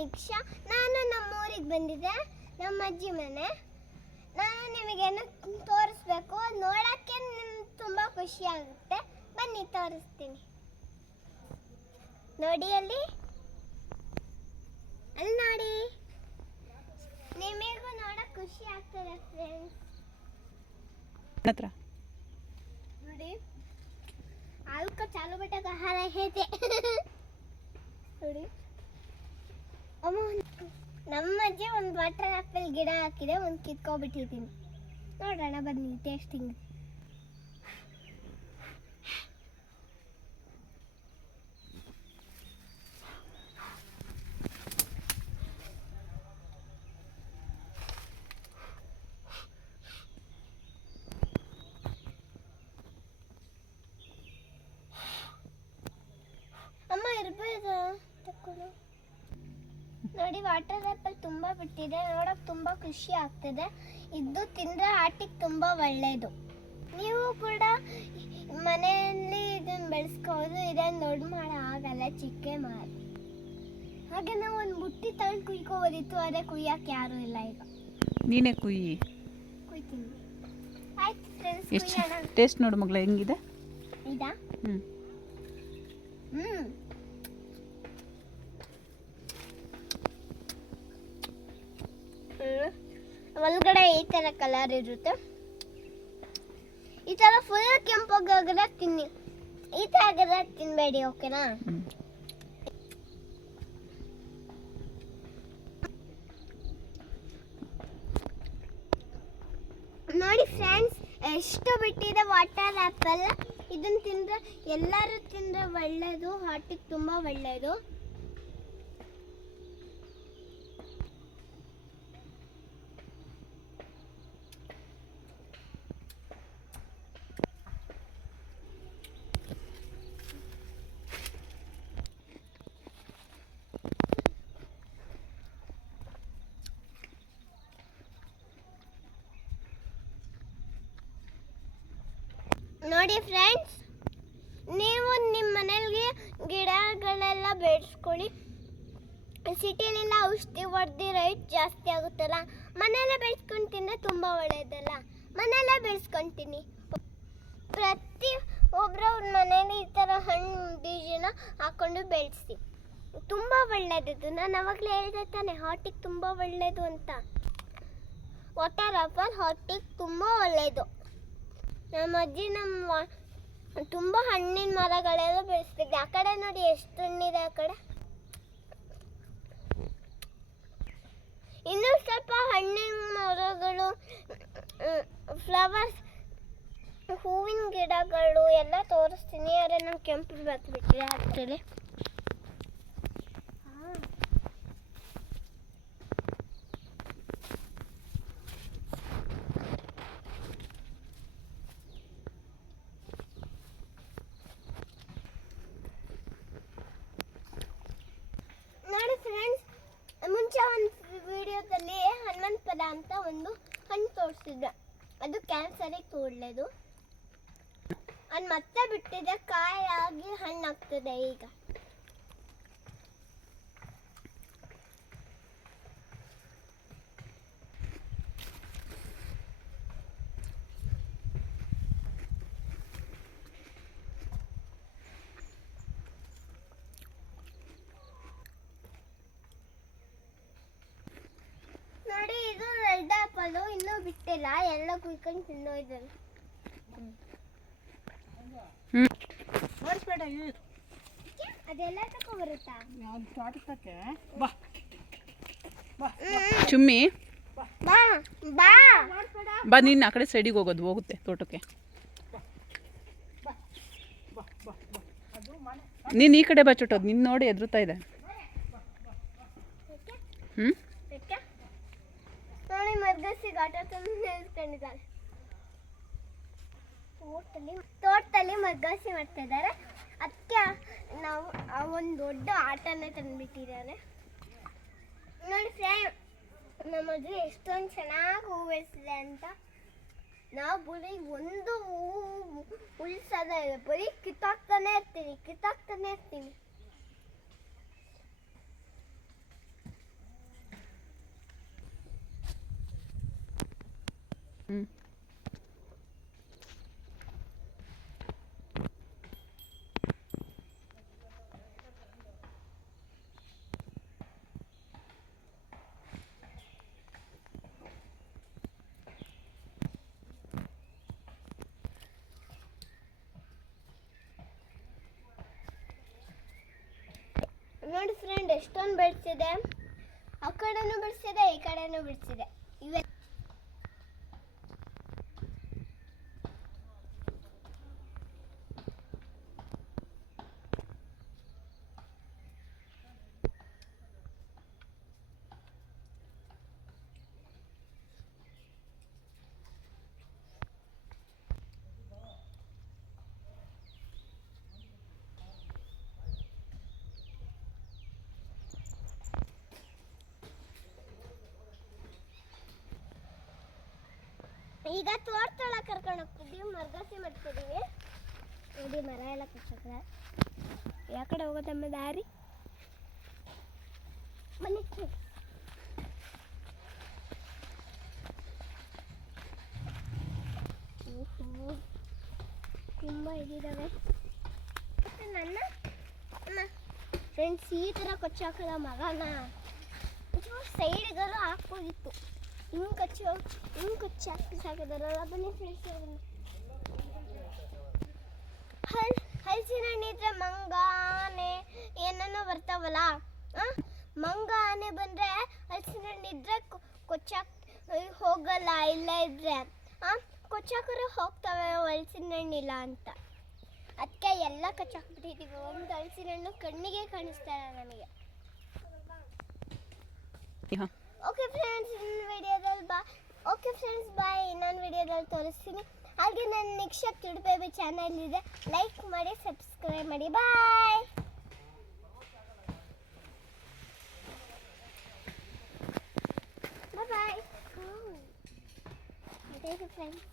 ದೀಕ್ಷಾ ನಾನು ನಮ್ಮ ಊರಿಗೆ ಬಂದಿದ್ದೆ. ನಮ್ಮ ಅಜ್ಜಿ ಮನೆ. ನಾನು ನಿಮಗೇನು ತೋರಿಸ್ಬೇಕು. ನೋಡೋಕ್ಕೆ ನಿಮ್ಗೆ ತುಂಬ ಖುಷಿ ಆಗುತ್ತೆ. ಬನ್ನಿ ತೋರಿಸ್ತೀನಿ. ನೋಡಿ ಅಲ್ಲಿ. ಅಲ್ಲಿ ನೋಡಿ. ನಿಮಗೂ ನೋಡಕ್ ಖುಷಿ ಆಗ್ತದೆ ಫ್ರೆಂಡ್ಸ್ ಹತ್ರ. ನೋಡಿ. ಆಲ್ಕ ಚಾಲು ಬಿಟ್ಟಾಗ ಆಹಾರ ಹೇತೆ ನೋಡಿ. ಅಮ್ಮ ಒಂದ್- ನಮ್ಮ ಅಜ್ಜಿ ಒಂದು ವಾಟರ್ ಆಪಲ್ ಗಿಡ ಹಾಕಿದೆ ಒಂದು ಕಿತ್ಕೊಬಿಟ್ಟಿದ್ದೀನಿ ನೋಡೋಣ ಬನ್ನಿ ಟೇಸ್ಟಿಂಗ್ ಅಮ್ಮ ಇರ್ಬೋದು ತಕೊಳ್ಳು ನೋಡಿ ವಾಟರ್ ಆಪಲ್ ತುಂಬಾ ಬಿಟ್ಟಿದೆ. ನೋಡೋಕೆ ತುಂಬಾ ಖುಷಿ ಆಗ್ತದೆ. ಇದು ತಿಂದರೆ ಆಟಿಗೆ ತುಂಬಾ ಒಳ್ಳೇದು. ನೀವು ಕೂಡ ಮನೆಯಲ್ಲಿ ಇದನ್ನ ಬೆಳೆಸ್ಕೋದು ಇದನ್ನು ದೊಡ್ಡ ಮಾಡ ಆಗಲ್ಲ ಚಿಕ್ಕೆ ಮಾಡಿ. ಹಾಗೆ ನಾವು ಒಂದು ಬುಟ್ಟಿ ತಗೊಂಡು ಕುಯ್ಕೋಬೋದಿತ್ತು ಅದೇ ಕುಯ್ಯಕ್ಕೆ ಯಾರು ಇಲ್ಲ ಈಗ. ನೀನೇ ಕುಯ್ಯಿ. ಕುಯ್ತೀನಿ. ಆಯ್ತು ಫ್ರೆಂಡ್ಸ್ ಎಷ್ಟು ಕುಯ್ಯೋಣ. ಟೇಸ್ಟ್ ನೋಡು ಮಗಳ ಹೆಂಗಿದೆ? ಇದಾ? ಹ್ಞೂ ಹ್ಮ್. ಒಳಗಡೆ ಈ ತರ ಕಲರ್ ಇರುತ್ತೆ. ಈ ತರ ಫುಲ್ ಕೆಂಪಾಗಿದ್ರೆ ತಿನ್ನಿ. ಈ ತರ ಆಗದ ತಿನ್ಬೇಡಿ ಓಕೆನಾ ನೋಡಿ ಫ್ರೆಂಡ್ಸ್ ಎಷ್ಟು ಬಿಟ್ಟಿದೆ ವಾಟರ್ ಆಪಲ್ ಇದನ್ನ ತಿಂದ್ರೆ ಎಲ್ಲರೂ ತಿಂದ್ರೆ ಒಳ್ಳೆಯದು ಹಾರ್ಟಿಗೆ ತುಂಬಾ ಒಳ್ಳೇದು. ನೋಡಿ ಫ್ರೆಂಡ್ಸ್ ನೀವು ನಿಮ್ಮ ಮನೇಲಿ ಗಿಡಗಳೆಲ್ಲ ಬೆಳೆಸ್ಕೊಳ್ಳಿ. ಸಿಟಿಲೆಲ್ಲ ಔಷಧಿ ಹೊಡೆದು ರೈಟ್ ಜಾಸ್ತಿ ಆಗುತ್ತಲ್ಲ, ಮನೆಯಲ್ಲೇ ಬೆಳೆಸ್ಕೊಂಡು ತಿಂದರೆ ತುಂಬ ಒಳ್ಳೆಯದಲ್ಲ ಮನೆಯಲ್ಲೇ ಬೆಳೆಸ್ಕೊಂತೀನಿ. ಪ್ರತಿ ಒಬ್ಬರವ್ರ ಮನೇಲಿ ಈ ಥರ ಹಣ್ಣು, ಬೀಜನ ಹಾಕ್ಕೊಂಡು ಬೆಳೆಸಿ. ತುಂಬ ಒಳ್ಳೆಯದು ನಾನು ಅವಾಗಲೇ ಹೇಳಿದೆ ತಾನೆ ಹಾರ್ಟಿಗೆ ತುಂಬ ಒಳ್ಳೆಯದು ಅಂತ. ವಾಟರ್ ಆಪಲ್ ಹಾರ್ಟಿಗೆ ತುಂಬ ಒಳ್ಳೆಯದು ನಮ್ಮ ಅಜ್ಜಿ ನಮ್ಮ ತುಂಬ ಹಣ್ಣಿನ ಮರಗಳೆಲ್ಲ ಬೆಳೆಸ್ತಿದ್ದೆ. ಆ ಕಡೆ ನೋಡಿ ಎಷ್ಟು ಹಣ್ಣಿದೆ ಆ ಕಡೆ. ಇನ್ನೂ ಸ್ವಲ್ಪ ಹಣ್ಣಿನ ಮರಗಳು, ಫ್ಲವರ್ಸ್, ಹೂವಿನ ಗಿಡಗಳು ಎಲ್ಲ ತೋರಿಸ್ತೀನಿ. ಆದರೆ ನಾನು ಕೆಂಪು ಬರ್ತ್ಬಿಟ್ರೆ ಬಿಟ್ಟಿದೆ ನೋಡಿ ಫ್ರೆಂಡ್ಸ್ ಮುಂಚೆ ಒಂದು ವಿಡಿಯೋದಲ್ಲಿ ಹನುಮಂತ ಪದ ಅಂತ ಒಂದು ಹಣ್ಣು ತೋರಿಸಿದ್ದೆ ಕ್ಯಾನ್ಸರಿಗೆ ಒಳ್ಳೆಯದು ಅದು ಮತ್ತೆ ಬಿಟ್ಟಿದೆ ಕಾಯಾಗಿ ಹಣ್ಣಾಗ್ತದೆ ಈಗ ನೋಡಿ ಇದು ರೆಡ್ ಆಪಲ್ ಇನ್ನೂ ಬಿಟ್ಟಿಲ್ಲ ಎಲ್ಲ ಕುಯ್ಕೊಂಡು ಮಾಡಿಸ್ಬೇಡ ಅದೆಲ್ಲ ತಕೊ ಬರುತ್ತಾ? ಬಾ. ಚುಮ್ಮಿ. ಬಾ ಬಾ. ಬಾ ನೀನು ಆ ಕಡೆ ಸೈಡಿಗೆ ಹೋಗೋದು ಹೋಗುತ್ತೆ ತೋಟಕ್ಕೆ. ಬಾ ಬಾ ಬಾ ಅದು ಮನೆ ನೀನು ಈ ಕಡೆ ಬಚ್ಚಿಟ್ಟೋದು ನಿನ್ನ ನೋಡಿ ಎದುರುತ್ತಾ ಇದೆ. ಹ್ಞೂ ಯಾಕೆ? ನೋಡಿ ಮರ್ಗಸಿ ಗಾಟ ತಂದು ನಿಲ್ಸ್ಕೊಂಡಿದ್ದಾರೆ ತೋಟದಲ್ಲಿ ತೋಟದಲ್ಲಿ ಮರ್ಗಸಿ ಮಾಡ್ತಾ ಇದ್ದಾರೆ. ಅದಕ್ಕೆ ನಾವು ಆ ಒಂದು ದೊಡ್ಡ ಆಟನೇ ತಂದುಬಿಟ್ಟಿದ್ದಾರೆ ನೋಡಿ ಫ್ರೆಂಡ್, ನಮ್ಮ ಮದುವೆ ಎಷ್ಟೊಂದು ಚೆನ್ನಾಗಿ ಹೂ ಬೆಳೆಸಿದೆ ಅಂತ. ನಾವು ಬರೀ ಒಂದು ಹೂ ಉಳಿಸೋದೇ ಬರೀ ಕಿತ್ತಾಕ್ತಾನೆ ಇರ್ತೀವಿ, ಕಿತ್ತಾಕ್ತಾನೆ ಇರ್ತೀನಿ Hı. ನೋಡಿ ಫ್ರೆಂಡ್ ಎಷ್ಟೊಂದು ಬೆಳೆಸಿದೆ ಆ ಕಡೆನೂ ಬಿಡಿಸಿದೆ ಈ ಕಡೆನೂ ಬಿಡಿಸಿದೆ ಇವತ್ತು ಈಗ ತೋಟದೊಳ ಕರ್ಕೊಂಡು ಹೋಗ್ತಿದ್ದೀವಿ ಮರಗಾಸಿ ಮಾಡ್ತಿದ್ದೀವಿ ನೋಡಿ, ಮರ ಎಲ್ಲ ಕಚ್ಚಕ್ರೆ ಯಾವ ಕಡೆ ಹೋಗೋದಮ್ಮ ದಾರಿ? ಮನೆ ತುಂಬ ಇದಿದ್ದಾವೆ ನನ್ನ? ಫ್ರೆಂಡ್ಸ್ ಈ ಥರ ಕೊಚ್ಚಾಕದ ಮಗನ. ಸೈಡ್ಗಾರು ಹಾಕ್ಬೋದಿತ್ತು. ಹಿಂಗೆ ಕಚ್ಚಿ ಹಾಕಿ ಸಾಕಿದಾರಲ್ಲ ಬನ್ನಿ ಫ್ರೆಂಡ್ಸ್ ಹಲ್ ಹಲಸಿನ ಹಣ್ಣು ಇದ್ರೆ ಮಂಗ ಆನೆ ಏನನ್ನೋ ಬರ್ತಾವಲ್ಲ? ಮಂಗ ಆನೆ ಬಂದರೆ ಹಲಸಿನ ಹಣ್ಣು ಇದ್ರೆ ಕೊ- ಕೊಚ್ಚಾಕ್ ಹೋಗಲ್ಲ ಇಲ್ಲ ಇದ್ರೆ ಕೊಚ್ಚಾಕರು ಹೋಗ್ತವೆ ಹಲಸಿನ ಹಣ್ಣಿಲ್ಲ ಅಂತ ಅದಕ್ಕೆ ಎಲ್ಲ ಕಚ್ಚಾಕ್ಬಿಟ್ಟಿದ್ದೀವಿ ಒಂದು ಹಲಸಿನ ಹಣ್ಣು ಕಣ್ಣಿಗೆ ಕಾಣಿಸ್ತಾ ಇಲ್ಲ ನಮಗೆ ಓಕೆ ಫ್ರೆಂಡ್ಸ್ ಇನ್ನೊಂದು ವಿಡಿಯೋದಲ್ಲಿ ಬಾ. ಓಕೆ ಫ್ರೆಂಡ್ಸ್ ಬಾಯ್ ಇನ್ನೊಂದು ವಿಡಿಯೋದಲ್ಲಿ ತೋರಿಸ್ತೀನಿ. ಹಾಗೆ ನನ್ನ ನೆಕ್ಸ್ಟ್ ಕಿಡ್ ಬೇಬಿ ಚಾನಲ್ ಇದೆ. ಲೈಕ್ ಮಾಡಿ ಸಬ್ಸ್ಕ್ರೈಬ್ ಮಾಡಿ. ಬಾಯ್ ಬಾಯ್ ಬಾಯ್ ಫ್ರೆಂಡ್ಸ್